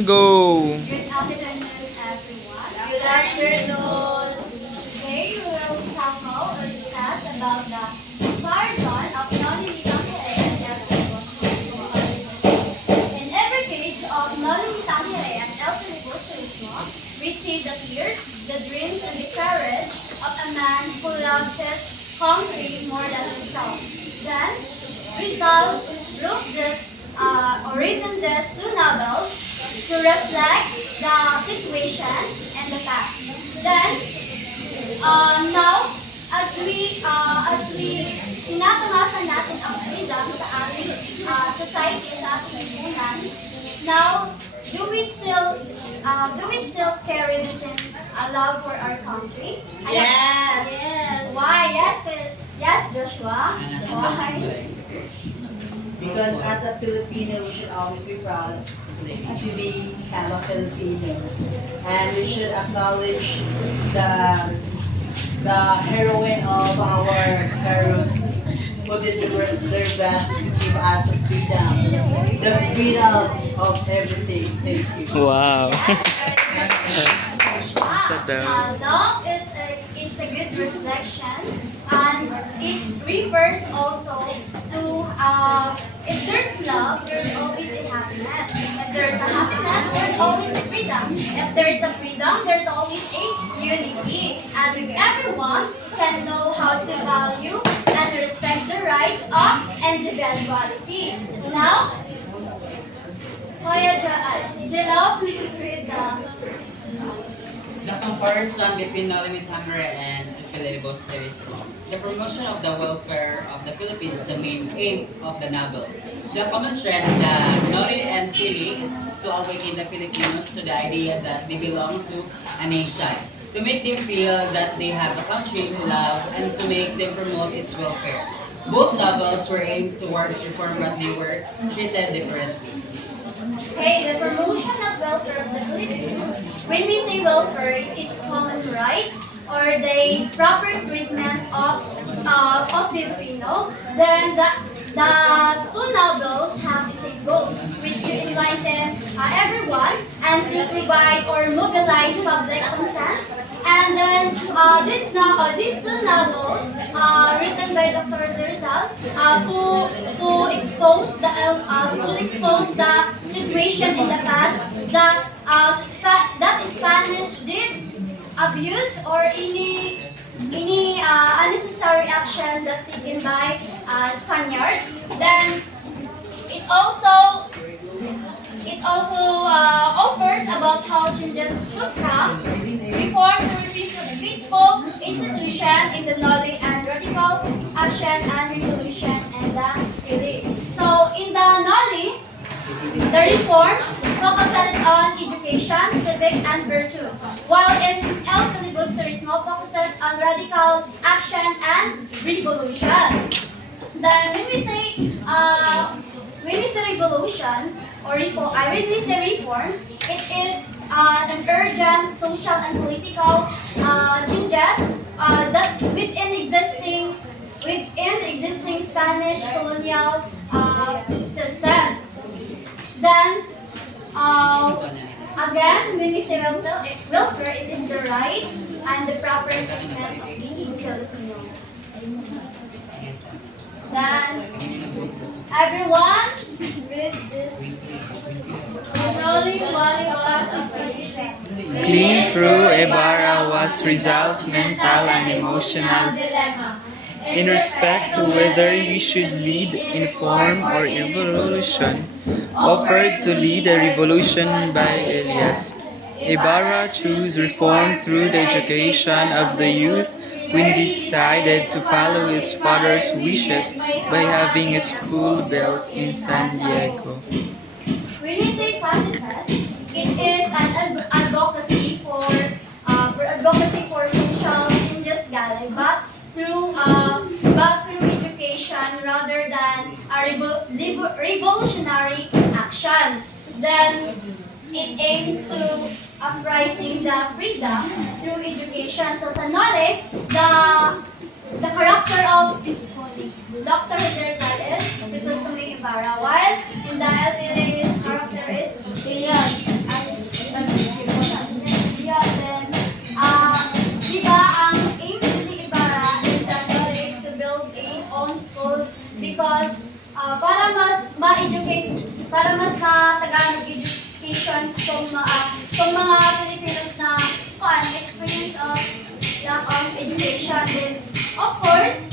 and go! Good afternoon, everyone. Good afternoon. Today we will tackle or discuss about the pardon of non-military and in every page of non-military and we see the fears, the dreams, and the courage of a man who loved his country more than himself. Then, Rizal wrote this or written these two novels to reflect the situation and the past. Then, now, as we tinatamasan natin ang freedom sa ating society, sa ating lipunan, now, do we still carry the same love for our country? Yes. Yes. Why? Yes, Joshua. Why? Because as a Filipino, we should always be proud to become a Filipino, and we should acknowledge the heroine of our heroes who did their best to give us freedom, the freedom of everything. Thank you. Wow! Joshua. Sit down. Love is a good reflection, and it refers also to if there's love, there's always a happiness. If there's a happiness, there's always a freedom. If there is a freedom, there's always a unity. And everyone can know how to value and respect the rights of individuality. Now, Kuya Jello, please read The comparison between Nollywood Hammer and Filipos is the promotion of the welfare of the Philippines is the main aim of the novels. The common thread that Nolly and Pili is to awaken the Filipinos to the idea that they belong to a nation, to make them feel that they have a country to love, and to make them promote its welfare. Both novels were aimed towards reform, but they were treated differently. Okay, the promotion of welfare of the Filipinos. When we say welfare, it is common rights or the proper treatment of Filipino. Then the two novels have the same goals, which to enlighten everyone and to provide or mobilize public consent. And then these two novels written by Dr. Rizal to expose the situation in the past that Spanish did abuse or any unnecessary action that taken by Spaniards. Then it also offers about how changes should come, reform to repeat the peaceful institution in the lobby and radical action and revolution and the relief. So in the Noli, the reforms focuses on education, civic, and virtue, while in El Filibusterismo focuses on radical action and revolution. Then when we say revolution or when we say reforms, it is an urgent social and political changes that within existing Spanish colonial system. Then again, when we say welfare, it is the right and the proper treatment of being Filipino. Then everyone read this. Clean through Ibarra was Rizal's mental and emotional dilemma. in respect to whether he should lead in reform or evolution. Offered to lead a revolution by Elias, Ibarra chose reform through the education of the youth when he decided to follow his father's wishes by having a school built in San Diego. When we say pacifist, it is an advocacy for social changes, but through education rather than a revolutionary action. Then it aims to uprising the freedom through education. So sa Nole, the character of Dr. Rizal is Crisostomo Ibarra, while in the LPA his character is Elias. Tagalog education kung mga Filipinos na experience of lack of education. Then, of course,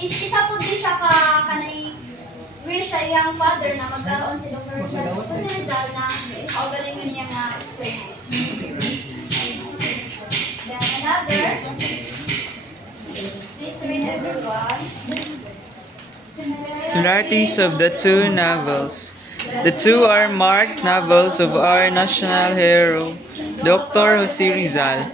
isa po din siya kanay wish siya yung father na magkaroon si Dr. Rizal na galing niya nga explain. Then another, please read everyone. Similarities of the two novels. The two are marked novels of our national hero, Dr. Jose Rizal.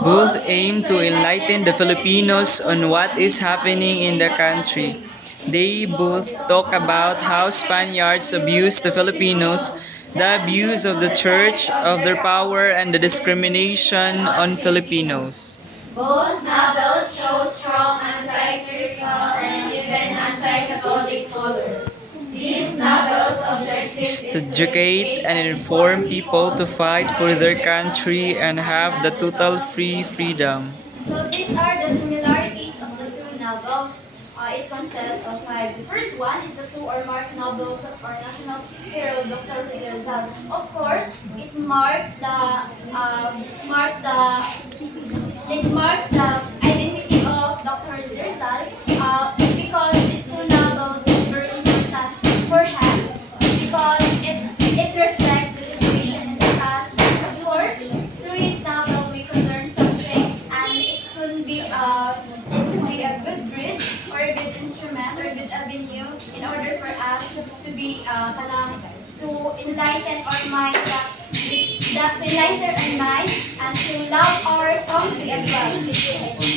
Both aim to enlighten the Filipinos on what is happening in the country. They both talk about how Spaniards abuse the Filipinos, the abuse of the church, of their power, and the discrimination on Filipinos. Both novels show strong anti-clerical and even anti-Catholic color. These novels' objective is To educate and inform people to fight for their country and have the total freedom. So these are the similarities of the two novels. It consists of five. The first one is the two or marked novels of our national hero, Dr. Rizal. Of course, it marks the identity of Dr. Rizal because these two novels is very important for him because it reflects the situation in the past. Of course, through his novel we could learn something and it could be a good bridge or a good instrument or a good avenue in order for us to be to enlighten our mind to enlighten our mind and to love our country as well.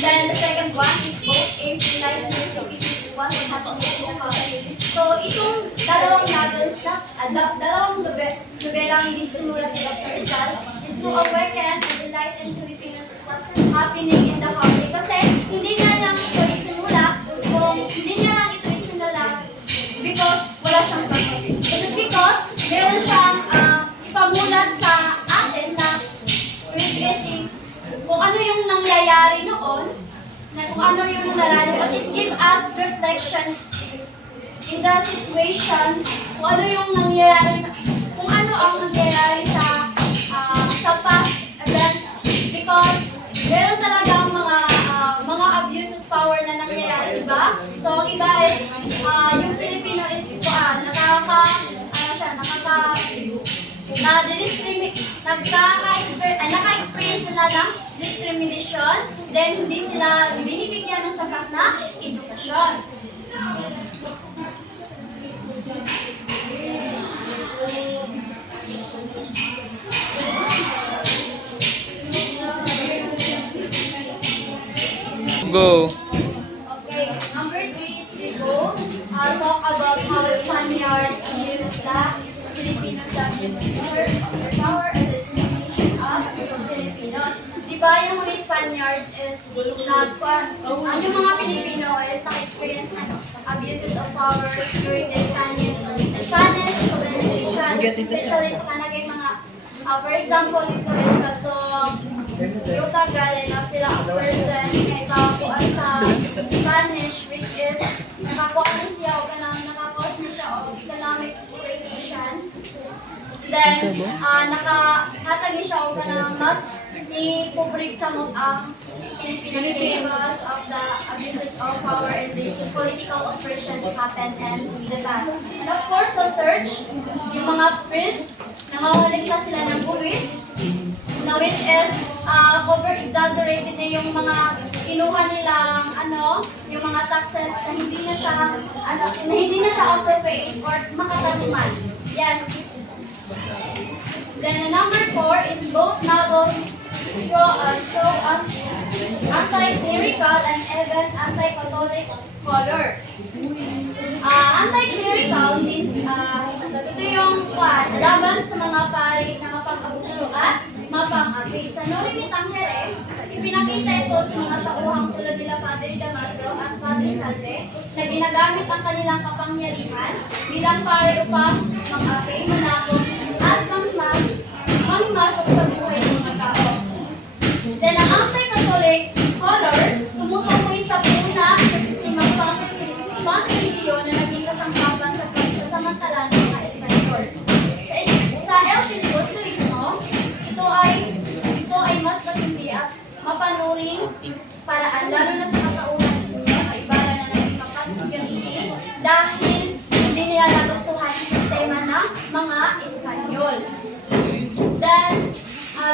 Then the second one is both aim to enlighten the people who want to happen in the country. So itong dalawang novels na dalawang nobelang sinulat ni Dr. Rizal is to awaken and enlighten Filipinos of what's happening in the country. Kasi hindi niya lang ito isinulat kung hindi niya lang ito isinulat because wala siyang purpose. It's because meron siyang pamulat sa atin na which is kung ano yung nangyayari noon, na kung ano yung nararamdaman. It gives us reflection in the situation, kung ano yung nangyayari, kung ano ang nangyayari sa past event because meron talagang mga abuses power na nangyayari, diba? So, ang iba is, yung Pilipino is, naka-experience sila ng discrimination, then hindi sila binibigyan ng sapat na edukasyon. Go. Okay, number 3 is we go talk about how Spaniards use the Filipinos that is their power and the discrimination of Filipinos. Diba yung mga Spaniards is yung mga Pilipino is naka-experience ng abuses of power during the Spanish colonization, especially sa kanagay mga for example, ito is yung tagal na sila ang person na ikakuan sa Spanish which is nakakuan na siya o nakakos na siya o economic exploitation. Then, nakahatag niya siya o mas ni-public sa mga ang Filipinos of the abuses of power and the political oppression that happened in the past. And of course, sa search, yung mga priests, nangangaligta sila ng buwis, na which is over-exaggerated na yung mga kinuha nilang yung mga taxes na hindi na siya overpaid or makakatuman. Yes. Then number 4 is both novels show anti-clerical and even anti-Catholic color. Anti-clerical means ito yung laban sa mga pari na mapang-abuso at mapang-abis. Sa Nori Tangyere, ipinakita ito sa mga tauhang tulad nila Padre Damaso at Padre Salde na ginagamit ang kanilang kapangyarihan bilang pari upang mang-api, manakot at manghimasok sa buhay ng mga tao. Then ang anti-Catholic color, tumutukoy sa puna sa sistemang pang-religiyon na naging kasangkapan sa pagsasamantala ng mga Espanyol.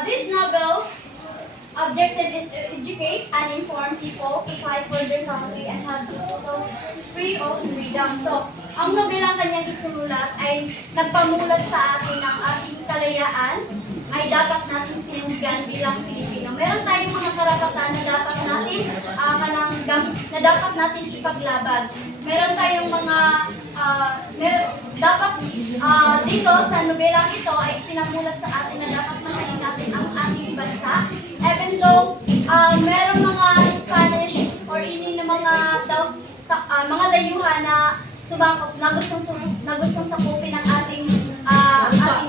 These novels objective is to educate and inform people to fight for their country and have total free of freedom. So, ang nobelang kanyang isinulat ay nagpamulat sa atin ng ating kalayaan ay dapat natin pinunggan bilang Pilipino. Meron tayong mga karapatan na dapat natin na dapat natin ipaglaban. Meron tayong mga dapat dito sa nobelang ito ay pinamulat sa atin na dapat mahalin natin ang ating bansa. Even though merong mga Spanish or ini na mga dayuhan na sumakop na gustong sakupin ang ating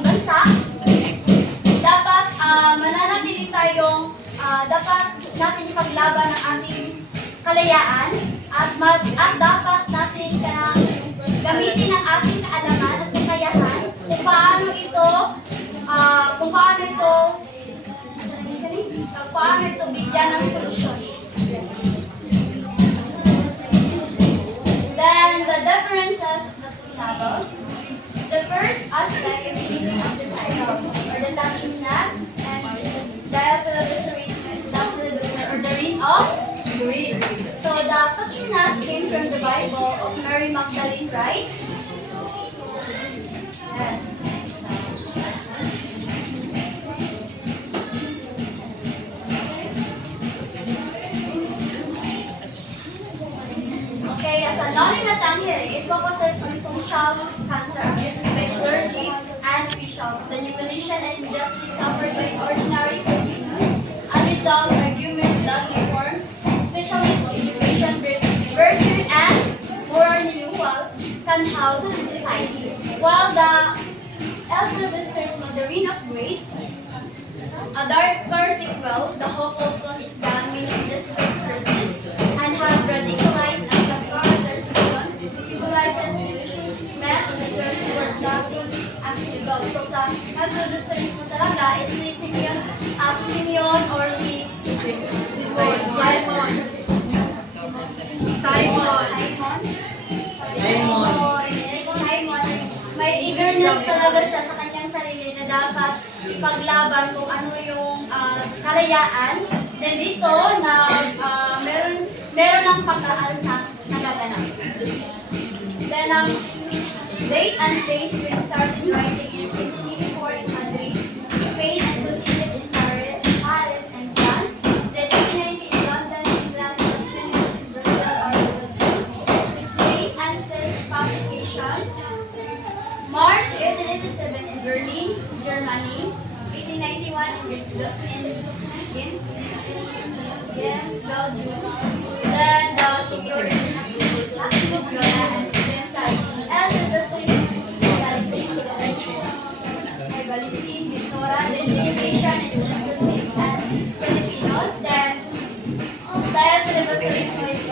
bansa, dapat mananatili tayong dapat natin ipaglaban ang ating kalayaan at dapat natin gamitin ang ating kaalaman at kakayahan kung paano ito bigyan ng solusyon. Yes. Then the differences of the two novels. The first aspect is the meaning of the title or the touching snap, and the illustrations is the reign of greed. So the touching snap came from the Bible of Mary Magdalene, right? Yes. Okay, as a non-imatang hearing, it focuses on social cancer abuses by clergy and officials, the humiliation and injustice suffered by ordinary Filipinos, unresolved argument without reform, especially education, virtue, and moral renewal can house in society. While the Alcoseba Mandarin of Great, a darker sequel, the hopeful plot is damning injustice persists and have radicalized as a character symbolizes division on the journey toward nothing and goal. So sa Alcoseba mo talaga is si Simeon or si Simon. May eagerness talaga siya sa kanyang sarili na dapat ipaglaban kung ano yung kalayaan. Then dito na meron ng pag-aalsa na gaganap. Then ang date and place when started writing is 1884 in Madrid, Spain, and continued in Paris and France. Then 1890 in London, England, was finished in Brazil or date and place publication. March 1887 in Berlin, Germany. 1891 in Belgium. Then the senior is in Barcelona and then Valentin, Victoria, then the education is in the Philippines and Filipinos. Then saya televisories mo is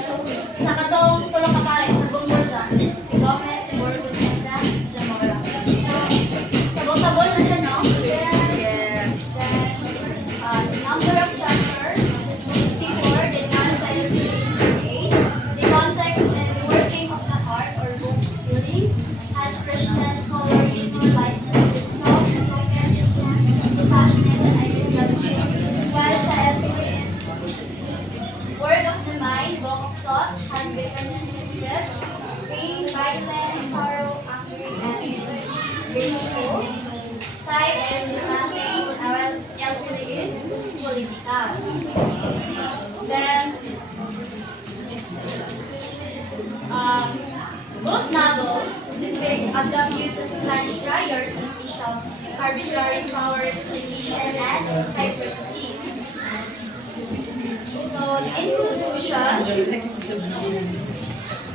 sa katong tulong kapalit sa buong bansa, si Gomez, si Burgos, and Zamora. So, sabotable na siya, no? Yes. Then, number of chapters, 64, then nasa illustrations 38. The context is working of the heart or book feeling, has freshness, color, humor, lightness, with soft, spoken, passionate, and idealistic. While sa essay is work of the mind, book of thought, has bitterness and death, pain, violence, sorrow, anger, and grateful. Type is romantic, while LTD is political. Then, both novels depict the abuse of Spanish friars and officials, arbitrary power exploitation, and hypocrisy. So, in conclusion,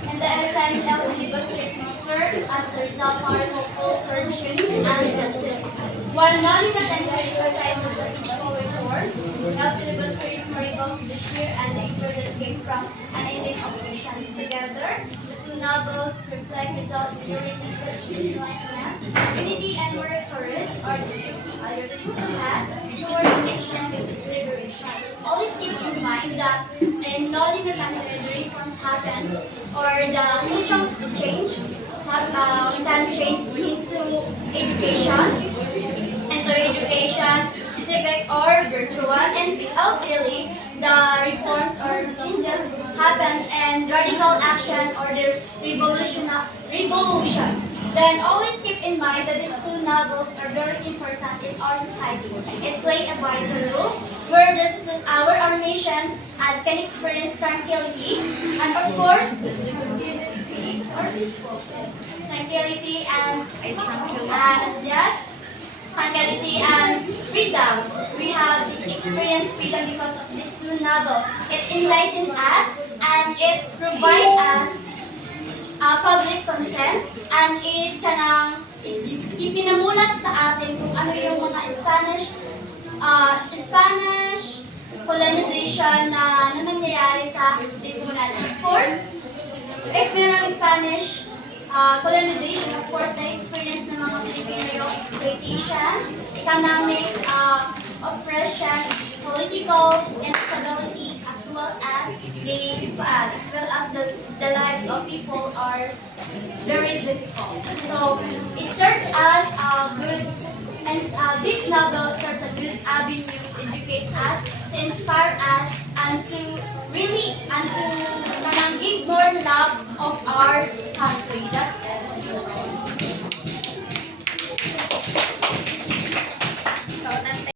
in the essence, El Filibusterismo serves as a result powerful for change and justice. While non-contemporary emphasizes the peaceful reform, El Filibusterismo reveals the fear and anger that came from unending operations. Together, the two novels reflect result purity, such enlightenment, unity, and moral courage are the two paths toward the nation's liberation. Always keep in mind that in non-contemporary reforms happens or the social change can change into education, civic or virtual, and ultimately the reforms or changes happens and radical action or the revolution. Then always keep in mind that these two novels are very important in our society. It play a vital role where our nations can experience tranquility and of course or peaceful. Yes. Tranquility and yes, tranquility and freedom. We have experienced freedom because of these two novels. It enlightened us and it provide us public consent and ipinamulat sa atin kung ano yung mga Spanish colonization na nangyayari sa lipunan. Of course, if merong Spanish colonization, of course, na-experience ng mga Pilipino yung exploitation, economic oppression, political instability, as well as the lives of people are very difficult. So it serves as a good and this novel serves a good avenue to educate us, to inspire us, and to really and to give more love of our country. That's